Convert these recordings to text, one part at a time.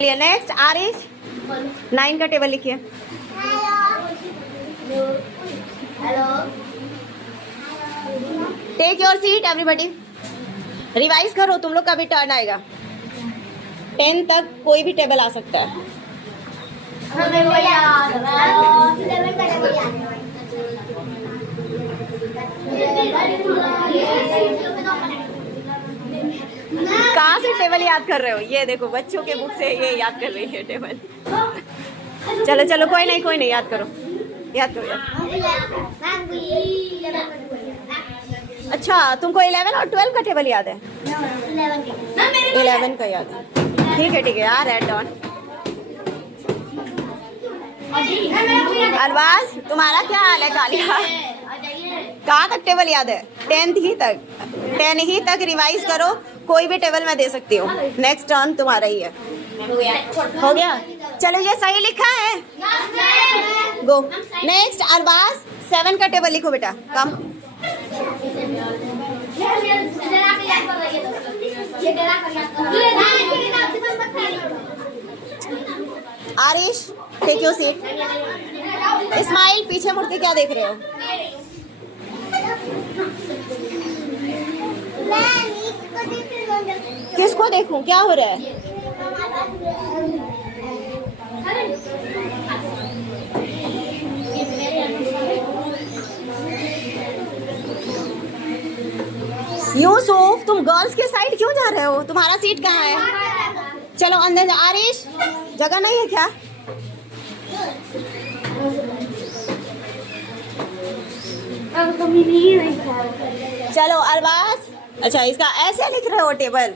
लिए नेक्स्ट आरिश 9 का टेबल लिखिए। Take your seat everybody. Revise करो, तुम लोग का भी टर्न आएगा। 10 तक कोई भी टेबल आ सकता है। कहाँ से टेबल याद कर रहे हो? ये देखो बच्चों के बुक से ये याद कर रही है टेबल। चलो चलो कोई नहीं याद करो याद। अच्छा तुमको 11 और 12 का टेबल याद है? 11 का याद है। ठीक है यार एड ऑन। अरबाज तुम्हारा क्या हाल है कालिया? कहाँ तक टेबल याद है? 10 ही तक रिवाइज करो। कोई भी टेबल मैं दे सकती हूँ। नेक्स्ट टर्न तुम्हारा ही है। हो गया? चलो ये सही लिखा है। Go next. अरबाज 7 का टेबल लिखो बेटा। Come Arish take your seat. Ismail पीछे मुड़ के क्या देख रहे हो? किसको देखूं? क्या हो रहा है? यूसुफ तुम गर्ल्स के साइड क्यों जा रहे हो? तुम्हारा सीट कहाँ है? चलो अंदर। आरिश जगह नहीं है क्या? चलो अरबाज। अच्छा इसका ऐसे लिख रहे हो टेबल?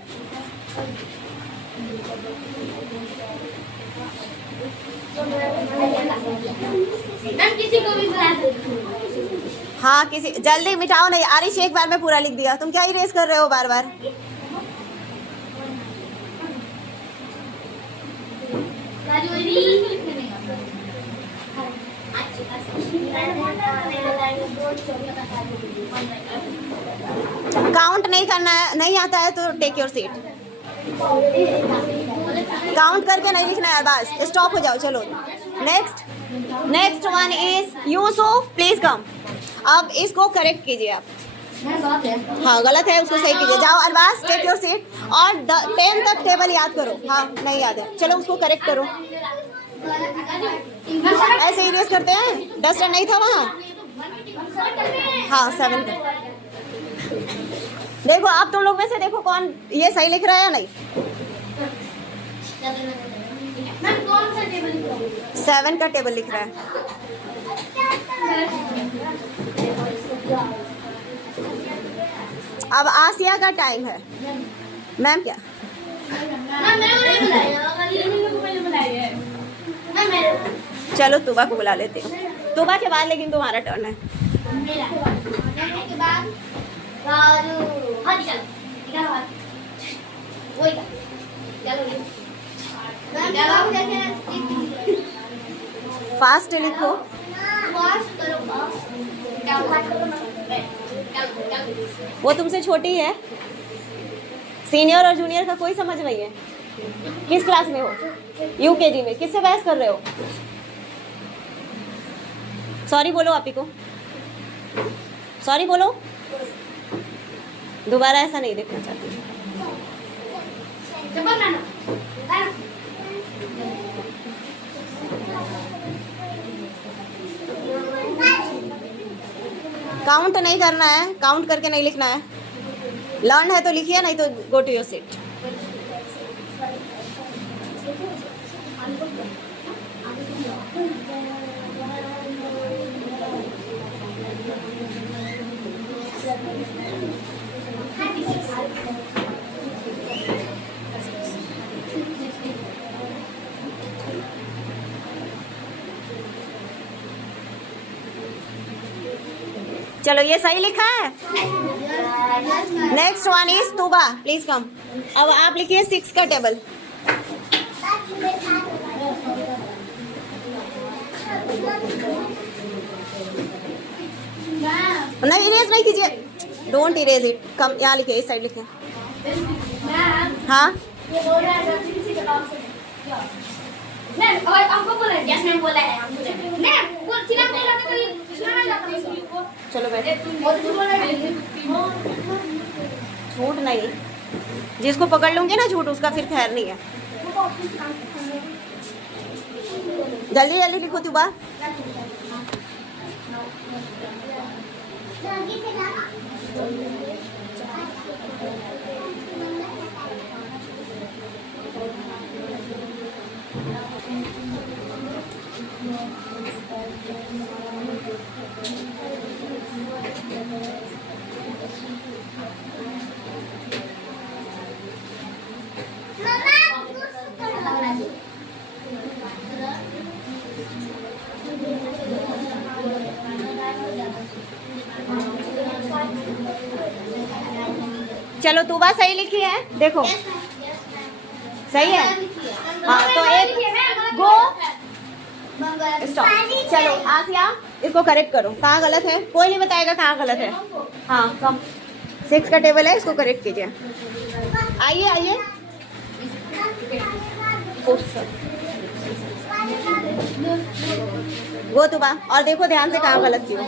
किसी को भी बुला हाँ किसी जल्दी मिटाओ नहीं। आरिश एक बार में पूरा लिख दिया। तुम क्या इरेज कर रहे हो बार बार? काउंट नहीं करना है, नहीं आता है तो टेक योर सीट। काउंट करके नहीं लिखना है बस। स्टॉप हो जाओ। चलो next one is Yusuf please come. अब इसको करेक्ट कीजिए आप। हाँ गलत है उसको सही कीजिए। जाओ अरबाज टेक योर सीट और 10 तक टेबल याद करो। हाँ नहीं याद है, चलो उसको करेक्ट करो। ऐसे इरेज करते हैं। डस्टर नहीं था वहाँ? हाँ 7 का। देखो अब तुम लोग में से देखो कौन ये सही लिख रहा है या नहीं? 7 का टेबल लिख रहा है। अब आसिया का टाइम है। मैम क्या? चलो तुबा को बुला लेते हो। तुबा के बाद लेकिन तुम्हारा टर्न है। फास्ट लिखो। वो तुमसे छोटी है। सीनियर और जूनियर का कोई समझ नहीं है। किस क्लास में हो? यूकेजी में। किससे बहस कर रहे हो? सॉरी बोलो आप ही को। सॉरी बोलो। दोबारा ऐसा नहीं देखना चाहती। काउंट नहीं करना है, काउंट करके नहीं लिखना है। लर्न है तो लिखिए, नहीं तो गो टू योर सीट। चलो ये सही लिखा है। Next one is तुबा please come. अब आप लिखिए 6 का टेबल। नहीं इरेज नहीं कीजिए, डोंट इरेज इट। कम यहाँ लिखिए, इस साइड लिखिए। हाँ यस मैम बोला है हमको नहीं बोल चिल्ला बोल रहा था तो सुना जाता है चलो बैठे। बहुत झूठ बोल रहा है झूठ नहीं, जिसको पकड़ लूंगी ना झूठ उसका फिर खैर नहीं है। जल्दी जल्दी लिखो तुबा। चलो तुबा सही लिखी है, देखो सही है। हाँ तो एक गो स्टॉप। चलो आसिया इसको करेक्ट करो, कहाँ गलत है कोई नहीं बताएगा कहाँ गलत है। हाँ कम 6 का टेबल है, इसको करेक्ट कीजिए। आइए आइए वो तुबा, और देखो ध्यान से कहाँ गलत की हो,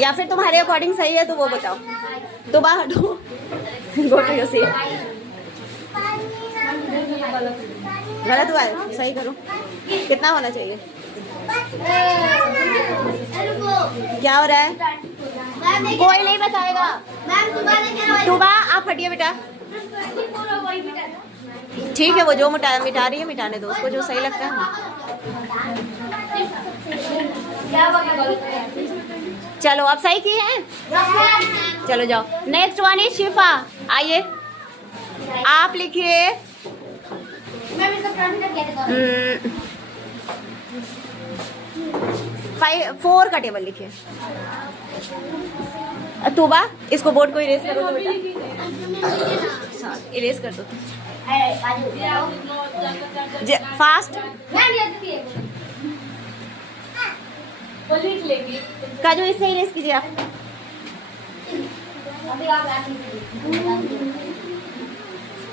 या फिर तुम्हारे अकॉर्डिंग सही है तो वो बताओ। तुबा हटो, गो टू योर सीट। गलत हुआ है, सही करो। कितना होना चाहिए? क्या हो रहा है? कोई नहीं बताएगा। तुबा आप हटिए बेटा। ठीक है, वो जो मिटा रही है मिटाने दो उसको, जो सही लगता है। चलो आप सही किए हैं, चलो जाओ। नेक्स्ट वन इज शिफा। आइए आप लिखिए 4 का टेबल लिखिए। तुबा इसको बोर्ड को इरेज करो तो बेटा, इरेज कर दो फास्ट। काजू इससे इरेज कीजिए आप।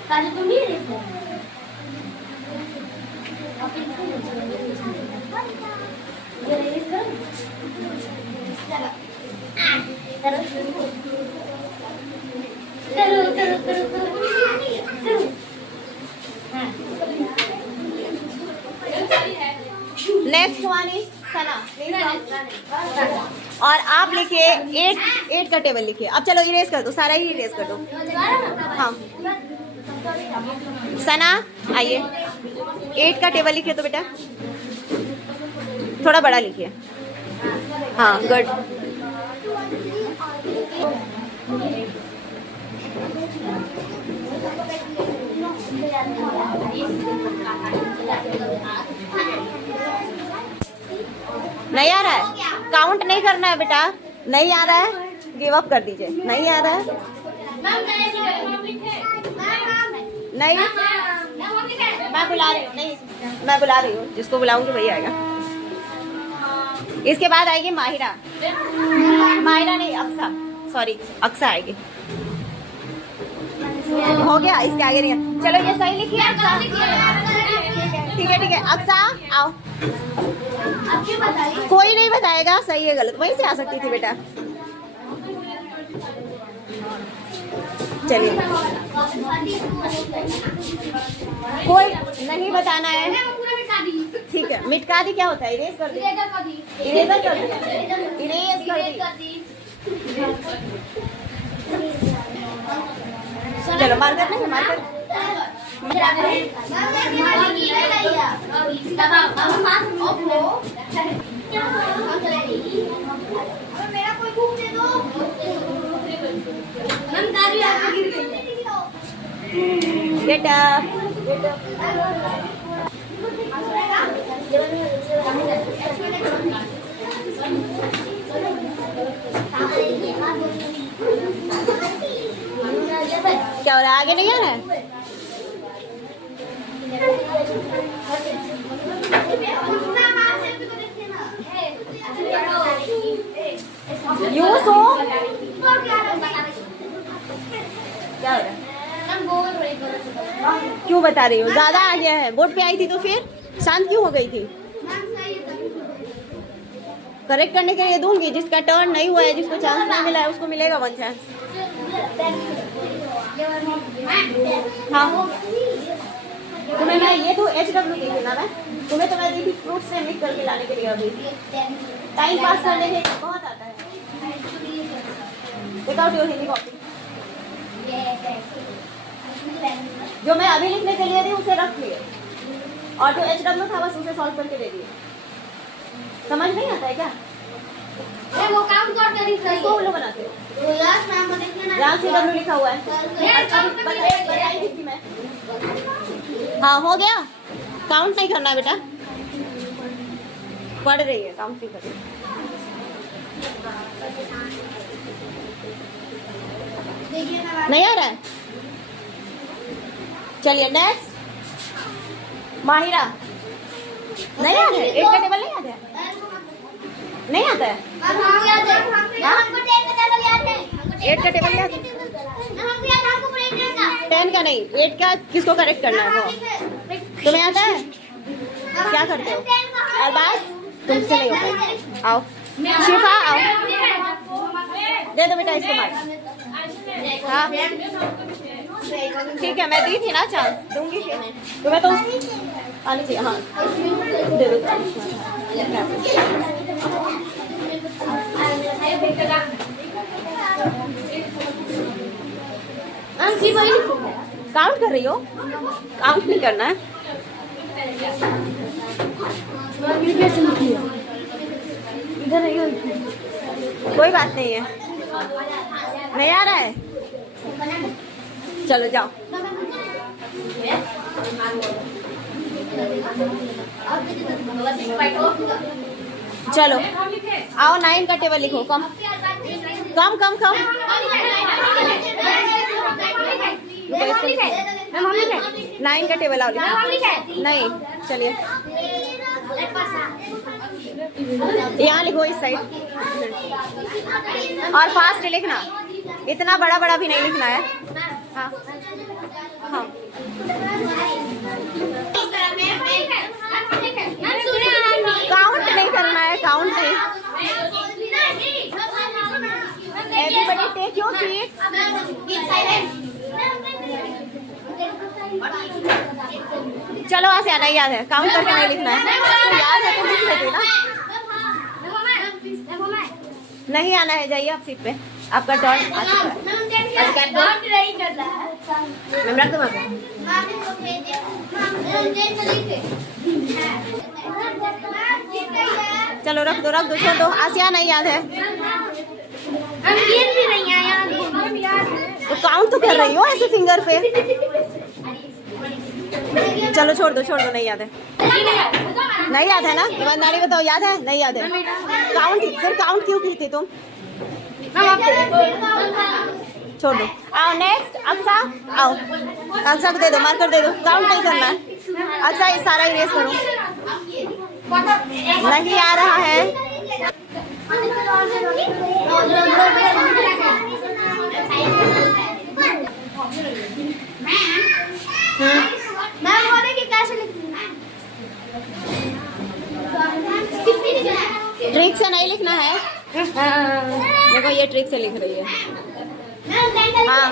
काजू तुम भी इरेज करो। नेक्स्ट वन इज सना। और आप लिखिए 8 का टेबल लिखिए। अब चलो इरेज कर दो, सारा ही इरेज कर दो। हाँ सना आइए 8 का टेबल लिखिए तो बेटा, थोड़ा बड़ा लिखिए। हाँ गुड। नहीं आ रहा है, काउंट नहीं करना है बेटा। नहीं आ रहा है गिव अप कर दीजिए। नहीं आ रहा है नहीं, मैं बुला रही हूँ। नहीं मैं बुला रही हूँ, जिसको बुलाऊंगी वही आएगा। इसके बाद आएगी माहिरा। माहिरा नहीं अक्सा, सॉरी अक्सा आएगी। हो गया, इसके आगे नहीं है। चलो ये सही लिखिए अक्सा। ठीक है अक्सा आओ। कोई नहीं बताएगा सही है गलत, वहीं से आ सकती थी बेटा। चलिए कोई नहीं बताना है। ठीक है मिटका दी क्या होता है? इरेज कर दी। इरेजर कर दी। इरेज कर दी। चलो मार्कर नहीं, मार्कर मेरा कोई बुक दे दो। Get up. क्या हो रहा है? आगे नहीं आ रहा है? यू सो क्या हो रहा है? क्यों बता रही हो? ज्यादा आ गया है। बोर्ड पे आई थी तो फिर शांत क्यों हो गई थी? करेक्ट करने के लिए दूंगी, जिसका टर्न नहीं हुआ है, जिसको चांस नहीं मिला है, उसको मिलेगा 1 चांस। हाँ तुम्हें मैं ये तो HW दी थी ना मैं, तुम्हें तो मैं दी थी फ्रूट्स से मिक्स करके लाने के लिए। अभी टाइम पास करने के लिए बहुत आता है। Take out your Hindi copy. जो मैं अभी लिखने के लिए दी उसे रख लिए, और जो HW था बस उसे सॉल्व करके दे दिए। समझ नहीं आता है क्या? वो काउंट कर रही है। इसको उल्लू बनाते हो। यस मैम को देखना यहाँ CW लिखा हुआ है। बताई थी मैं। हाँ हो गया। काउंट नहीं करना है बेटा, पढ़ रही है, काउंट नहीं कर रही। नहीं आ रहा है? चलिए नेक्स्ट। माहिरा नहीं याद है? 8 का टेबल नहीं याद है? नहीं आता है? हमको याद है। हमको 10 का टेबल याद है। 8 का टेबल याद है? हमको याद है, हमको ब्रेक देगा। 10 का नहीं, 8 का किसको करेक्ट करना है वो? तुम्हें आता है? क्या करते हो? अरबाज तुमसे नहीं होता। आओ शिफा आओ, दे दो बेटा इसको मार। हाँ ठीक है, मैं दी थी ना चांस, दूंगी फिर तुम्हें तो आनी चाहिए। हाँ दे दो। काउंट कर रही हो? काउंट नहीं करना है। इधर कोई बात नहीं है। नहीं आ रहा है? चलो जाओ। चलो आओ 9 का टेबल लिखो। कम कम कम कम। 9 का टेबल आओ लिखो। नहीं चलिए यहाँ लिखो इस साइड, और फास्ट लिखना, इतना बड़ा बड़ा भी नहीं लिखना है। हाँ हाँ काउंट नहीं करना है, काउंट नहीं। Everybody take your seat. चलो वहाँ से आना ही याद है, काउंट करके नहीं लिखना है। तो याद है तो लिख लेते ना। नहीं आना है, जाइए आप सीट पे, आपका टर्न आ चुका है। मैम रख दो वहाँ चलो रख दो छोड़ दो। आसिया नहीं याद है तो काउंट तो कर रही हो ऐसे फिंगर पे। चलो छोड़ दो नहीं याद है। नहीं याद है ना? ईमानदारी बताओ, याद है? नहीं याद है? काउंट फिर काउंट क्यों की थी तुम? छोड़ दो। आओ नेक्स्ट अक्सा, आओ अक्सा को दे दो, मार्कर दे दो। काउंट नहीं करना है। अक्सा ये सारा इरेज करो। नहीं आ रहा है? ट्रिक से नहीं लिखना है। देखो ये ट्रिक से लिख रही है। हाँ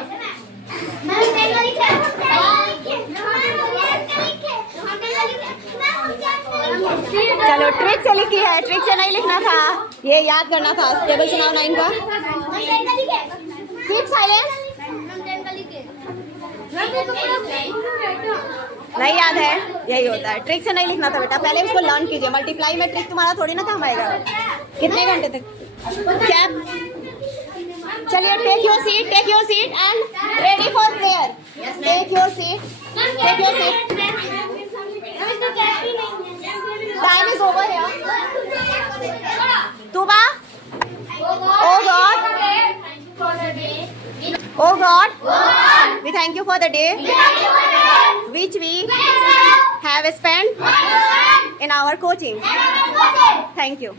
चलो ट्रिक से लिखी है, ट्रिक से नहीं लिखना था, ये याद करना था। टेबल सुनाओ 9 का। Keep silence. नहीं याद है? यही होता है, ट्रिक से नहीं लिखना था बेटा। पहले उसको लर्न कीजिए। मल्टीप्लाई में ट्रिक तुम्हारा थोड़ी ना काम आएगा। कितने घंटे तक कैप? चलिए take your seat and ready for prayer. Take your seat. Time is over here. Tuba, Oh God, we thank you for the day which we have spent in our coaching. Thank you.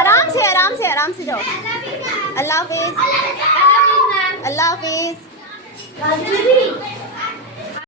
आराम से जाओ। अल्लाह हाफिज।